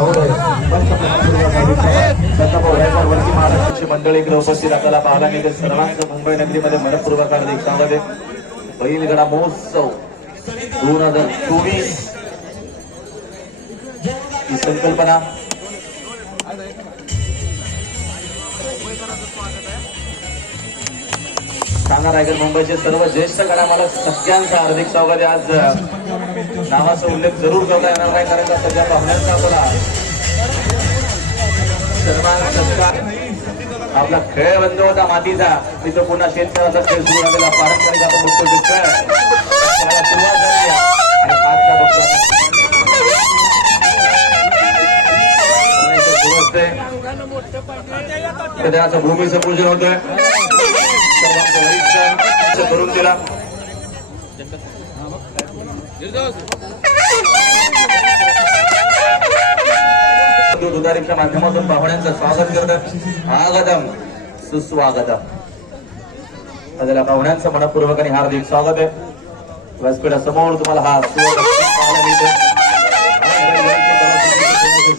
वरती महाराष्ट्राची मंडळी इकडे उपस्थित आपल्याला पाहायला मिळते. सर्वांचं मुंबई नगरीमध्ये मनपूर्वक हार्दिक स्वागत आहे. बैलगाडा महोत्सव 2024 ही संकल्पना सांगा. रायगड मुंबईचे सर्व ज्येष्ठ गणा मला सगळ्यांचं हार्दिक स्वागत आहे. आज नावाचा उल्लेख जरूर करता येणार नाही कारण का सगळ्या पाहुण्यांचा आपला आपला खेळ बंद होता मातीचा. तिथं पुन्हा शेतकऱ्याचा खेळ सुरू झालेला पारंपरिक आता मुक्त खेळ सुरुवात झाली आणि आजचा भूमीचं पूजन होतंय. करून दिला दुधारीच्या माध्यमातून पाहुण्यांचं स्वागत करतात. आगतम सुस्वागतम. त्याला पाहुण्यांचं मनपूर्वक आणि हार्दिक स्वागत आहे. व्यासपीठासमोर तुम्हाला हा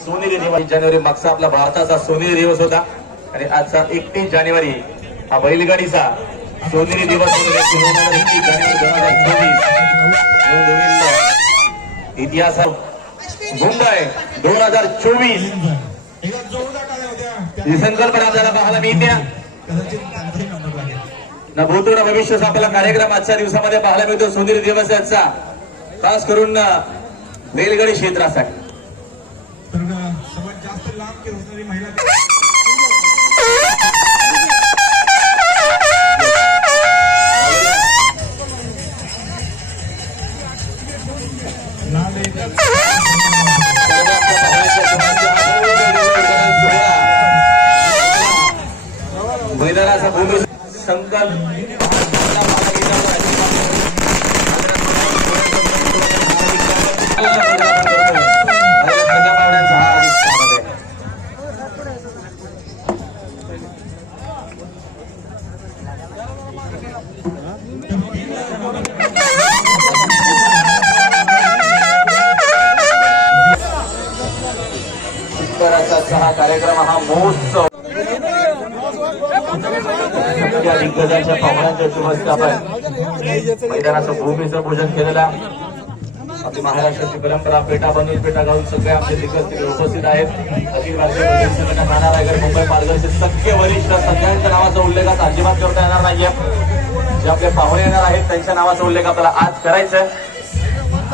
सोनेरी दिवस जानेवारी मागचा आपला भारताचा सोनेरी दिवस होता आणि आजचा 31 जानेवारी हा बैलगाडीचा सोनेरी दिवस 31 जानेवारी 2024 इतिहास मुंबई 2024 ही संकल्पना आपल्याला पाहायला मिळते. ना भूतो ना भविष्य आपल्याला कार्यक्रम आजच्या दिवसामध्ये पाहायला मिळतो. सोनेरी दिवस आजचा खास करून बैलगाडी क्षेत्रासाठी. मैदानाचा भूमी संकल्प हा कार्यक्रम हा महोत्सव दिग्गजांच्या पाहुण्यांच्या शुभेच्छा आपण मैदानाचं भूमीचं पूजन केलेला. आपली महाराष्ट्राची परंपरा पेटा बनवून पेटा घालून सगळे आमचे दिग्गज तिकडे उपस्थित आहेत. अखिल भारतीय संघटना नाना रायगड मुंबई पालघरचे सगळे वरिष्ठ सगळ्यांच्या नावाचा उल्लेख आज अजिबात करता येणार नाहीये. जे आपले पाहुणे येणार आहेत त्यांच्या नावाचा उल्लेख आपल्याला आज करायचा आहे.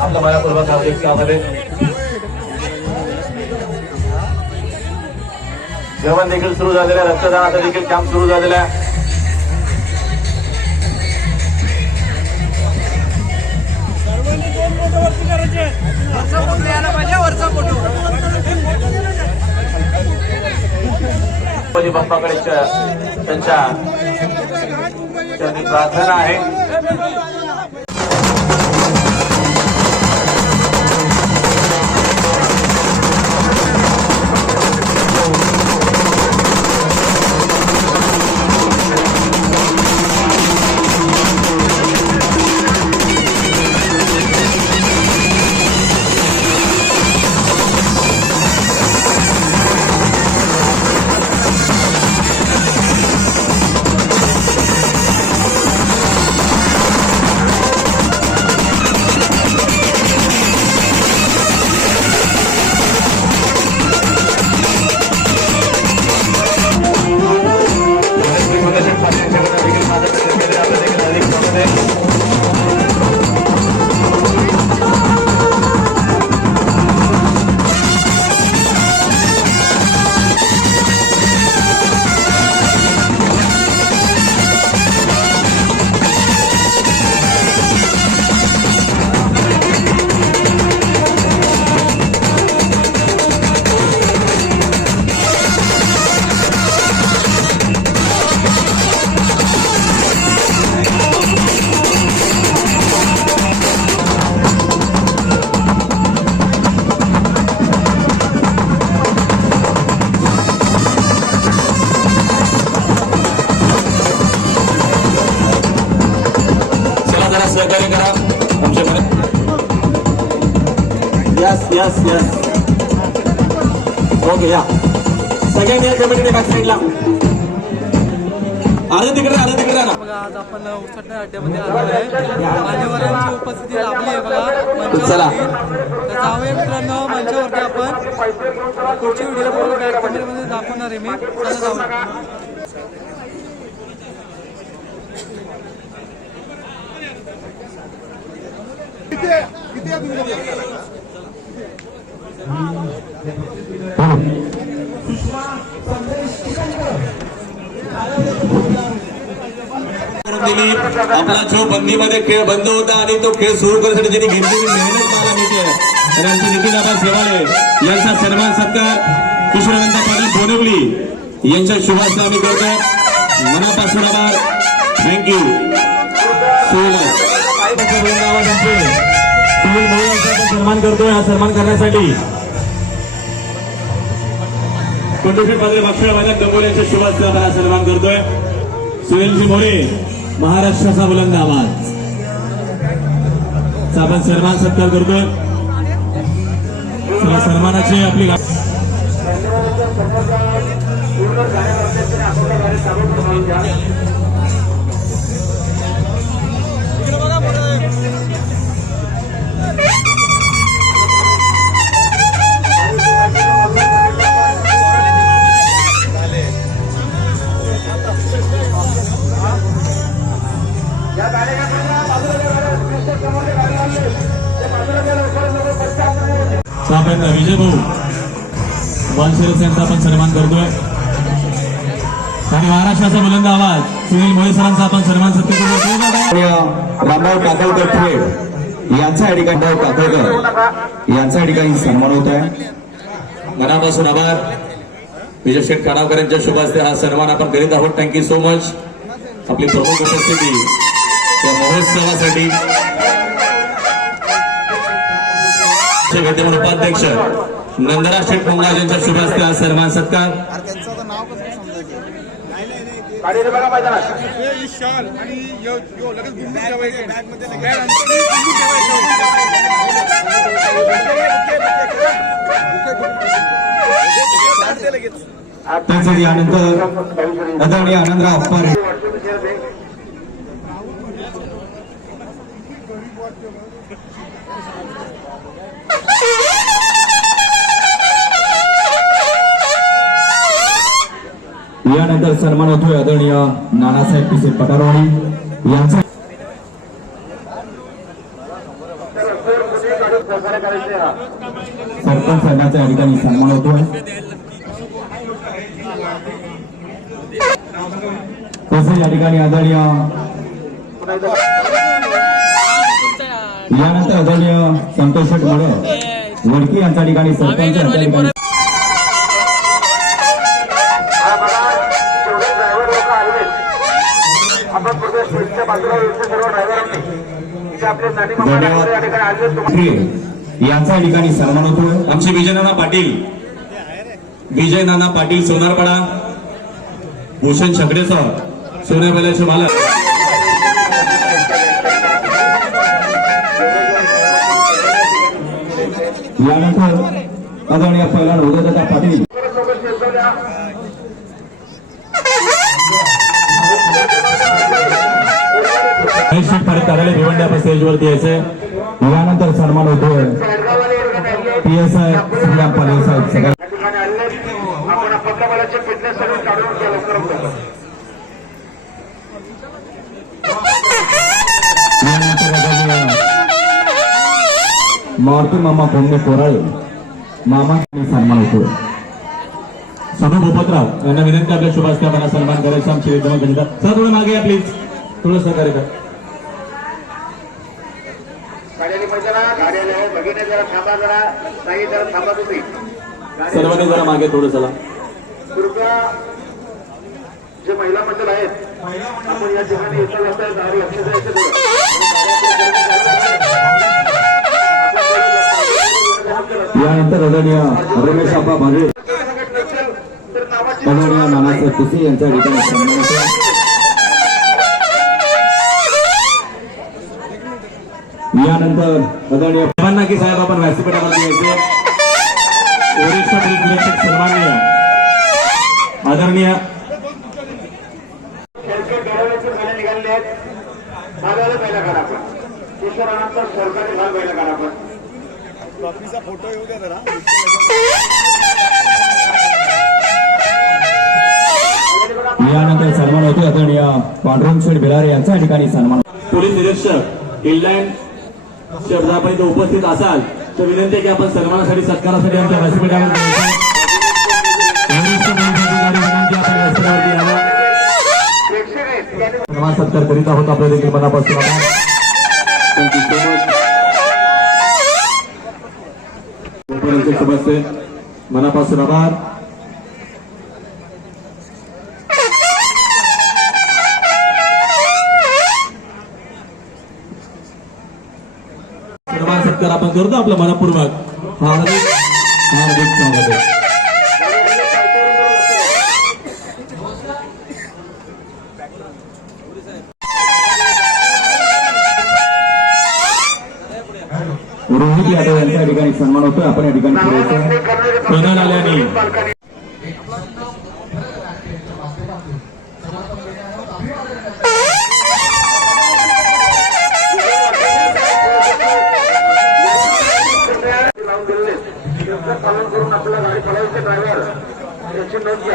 आपलं मनापूर्वक हार्दिक स्वागत आहे. जेवण देखील सुरू झालेलं आहे. रक्तदानाचा देखील कॅम्प सुरू झालेला आहे. बाप्पाकडे त्यांच्या प्रार्थना आहे. Yes. ओके या सगळ्यांनी या कमिटीने बॅक साईडला आलं तिकडे ना बघा आज आपण उसटण्या अड्ड्यामध्ये आलो आहे मान्यवरांची उपस्थिती लाभली आहे बघा मंचावरती तर जाऊया मित्रांनो मंचावरती आपण पुढची व्हिडिओ बॅक कॅमेऱ्यामध्ये दाखवणार आहे मी चला जाऊया आपला जो बंदीमध्ये खेळ बंद होता आणि तो खेळ सुरू करण्यासाठी ज्यांनी घेतलेली मेहनत मला मिळते आणि आमचे नितीन आबा सेवाळे यांचा सन्मान सत्कार किशोरवंत पाटील बोनवली यांच्या शुभाशय आम्ही करतो मनापासून आभार थँक्यू सन्मान करतोय हा सन्मान करण्यासाठी कोंडोशी पाटील मागच्या माझ्या डंबोल्यांच्या शुभाशय आम्हाला सन्मान करतोय सुनीलजी मोरे महाराष्ट्राचा बुलंद आवाज आपण सन्मान सत्कार करतोय सन्मानाची आपली आपण विजय भाऊ वानशिरस यांचा आपण सन्मान करतोय आणि महाराष्ट्राचा बुलंद आवाज सुनील मोरे सरांचा आपण सन्मान सत्कार रामभाऊ काकळकर खेळ यांचा ठिकाणी काकळकर यांचा ठिकाणी सन्मान होत आहे मनापासून आभार विजय शेठ कानावकर यांच्या शुभास्ते हा सन्मान आपण करीत आहोत थँक्यू सो मच आपली प्रमुख उपस्थिती या महोत्सवासाठी विद्यमान उपाध्यक्ष नंदरा शेठ मंगाज यांच्या शुभास्ते हा सन्मान सत्कार त्याचे यानंतर आदरणीय आनंदराव अप्पारे यानंतर सन्मान होतोय आदरणीय नानासाहेब पिसे पटारवाडी यांचा सरपंच साहेबांचा या ठिकाणी सन्मान होतोय तसेच या ठिकाणी आदरणीय यानंतर आदरणीय संतोष शेठ मोरे वडकी यांच्या ठिकाणी सरपंच यांच्या ठिकाणी यांच्या ठिकाणी सन्मान होतोय आमचे विजय नाना पाटील सोनारपाडा भूषण छकडे सर सोन्याबेलाचे मालक यानंतर आदरणीय पहिला उदयदादा पाटील कार्यालय भिवंडी आपण स्टेजवरती यायचे यानंतर सन्मान होतोय PSI श्रीराम पाटील साहेब सगळ्या मारुती मामा कोंडे कोराळे मामा सन्मान होतोय सनू भूपतराव यांना विनंती आपल्या शुभास्ते आपण सन्मान करायचा आमचे विद्यमान गणितात सर थोडं मागे या प्लीज थोडं सहकार्य कर सर्वांनी जरा मागे थोडं चला जे महिला मंडळ आहेत आपण या ठिकाणी येता यानंतर आदरणीय रमेश आप्पा भावे आदरणीय नानासाहेब पिसे यांच्या ठिकाणी सन्मान होतो यानंतर आदरणीय नाकी साहेब आपण व्यासपीठावरती यायचे वरिष्ठ पोलीस निरीक्षक सन्माननीय आदरणीय निघालेले आहेत. भागाला पहिला करा आपण किशोरानंतर सरकारी भाग पहिला करा आपण फोटो येऊ द्या जरा. यानंतर सन्मान होतो आदरणीय पांडुरंग शेठ भिलारे यांचा या ठिकाणी सन्मान. पोलीस निरीक्षक इनलाईन शब्दापर्यंत उपस्थित असाल तर विनंती आहे की आपण सन्मानासाठी सत्कारासाठी आमच्या व्यासपीठावर सन्मान सत्कार करीत आहोत. आपल्या देखील मनापासून आभार. Thank you so much. समजते मनापासून आभार. सन्मान सत्कार आपण करतो आपला मनपूर्वक हार्दिक स्वागत आहे. रोहित यादव यांच्या ठिकाणी सन्मान होतोय. आपण या ठिकाणी प्रणल आल्याने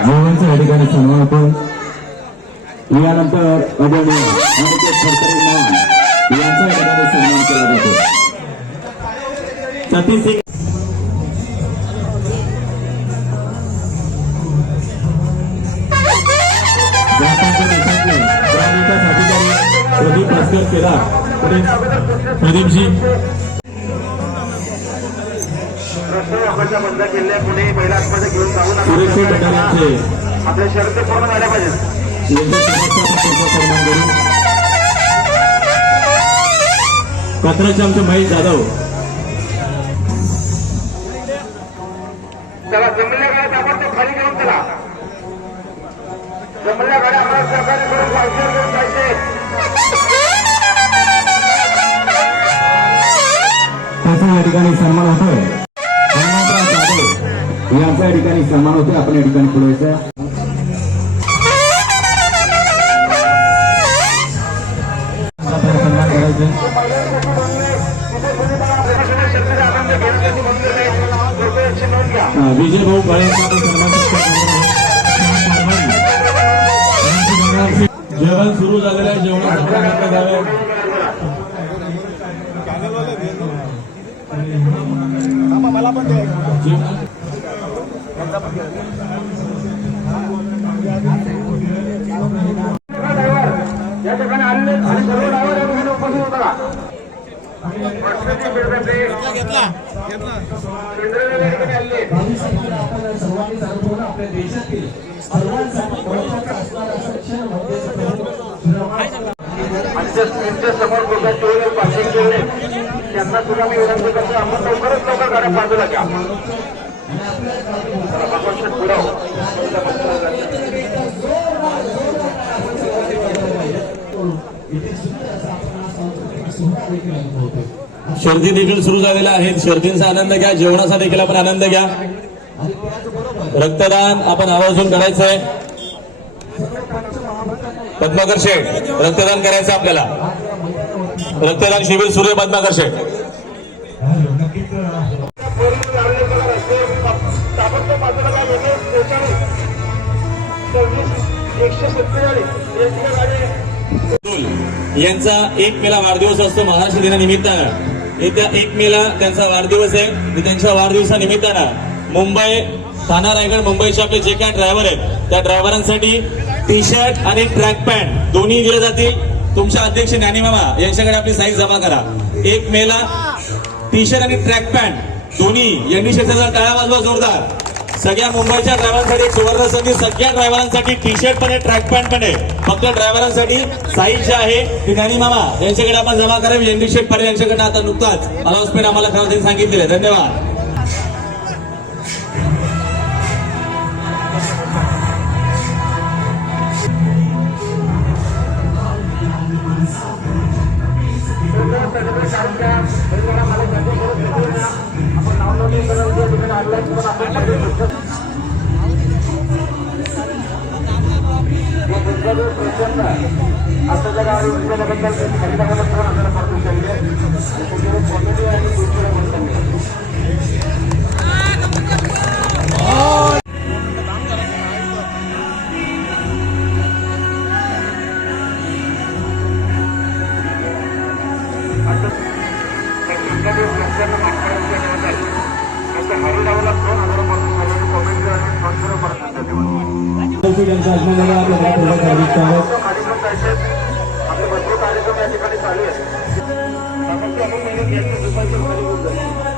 मोहनच्या या ठिकाणी सन्मान होतोय. यानंतर आदरणीय अनिकेत फडतरे यांचा या ठिकाणी सन्मान केला जातो. सतीश सिंग ग्रामविकास अधिकारी प्रदीप भास्कर केदार प्रदीपजी बंद केले पुणे महिला आतमध्ये घेऊन जाऊ सुरेश मंडळांचे आपल्या शर्ती पूर्ण झाल्या पाहिजेत. कचराचे आमचे महेश जाधव त्याला जमल्या गाड्या आपण ते खाली घेऊन त्याला जमल्या गाड्या आम्हाला सहकार्य करून पावसाळ्यात घेऊन जायचे. त्याचा या ठिकाणी सन्मान होतोय. हनुमंतराव जाधव यांचा या ठिकाणी सन्मान होतोय. आपण या ठिकाणी पुढे सन्मान करायचे. विजय भाऊ काळे यांचा सन्मान जेवण सुरू झालेलं आहे. जेवणाचा द्यावे. मला पण या ठिकाणी आलेले आणि सर्व ड्रायव्हर या ठिकाणी उपस्थित होता. आपल्या देशातील सर्वांसाठी महत्त्वाचा असणारा शिक्षण समोर पार्किंग केले त्यांना सुद्धा मी विनंती करतो आपण लवकरच लवकर गाड्या बाजूला घ्या. शर्दी देखील सुरू झालेल्या आहेत. शर्दींचा आनंद घ्या. जेवणाचा देखील आपण आनंद घ्या. रक्तदान आपण आवर्जून करायचंय. पद्माकर शेठ रक्तदान करायचं आपल्याला. रक्तदान शिबिर सुरू आहे. पद्माकर शेठ यांचा 1 मेला वाढदिवस असतो. महाराष्ट्र दिनानिमित्तानं येत्या 1 मेला त्यांचा वाढदिवस आहे. त्यांच्या वाढदिवसानिमित्तानं मुंबई ठाणा रायगड मुंबईचे आपले जे काही ड्रायव्हर आहेत त्या ड्रायव्हरांसाठी टी शर्ट आणि ट्रॅक पॅन्ट दोन्ही दिले जातील. तुमच्या अध्यक्ष ज्ञानीमामा यांच्याकडे आपली साईज जमा करा. 1 मेला टी शर्ट आणि ट्रॅक पॅन्ट दोन्ही यांनी शेताचा टाळ्या वाजवा जोरदार. सगळ्या मुंबईच्या ड्रायव्हरांसाठी सुवर्ण संधी. सगळ्या ड्रायव्हरांसाठी टी शर्ट पण आहे ट्रॅक पॅन्ट पण आहे. फक्त ड्रायव्हरांसाठी साईज जे आहे ती ज्ञानीमामा यांच्याकडे आपण जमा करावी. एनडी शेठ पाटील यांच्याकडे आता नुकताच अनाउन्समेंट आम्हाला करायला सांगितलेले. धन्यवाद. आपण सहकार्य केल्याबद्दल खरेदीदाराला 2,000 पारितोषिक दिले. त्याच्यावर कॉमेडी आणि दुसरं म्हणतात हरिरावला 2,000 पारितोषिक कॉमेडी आणि दुसरं पारितोषिक आपले भरपूर कार्यक्रम या ठिकाणी चालू आहेत. आपण महिने घ्यायचे दुपारचे खाली होत जाईल.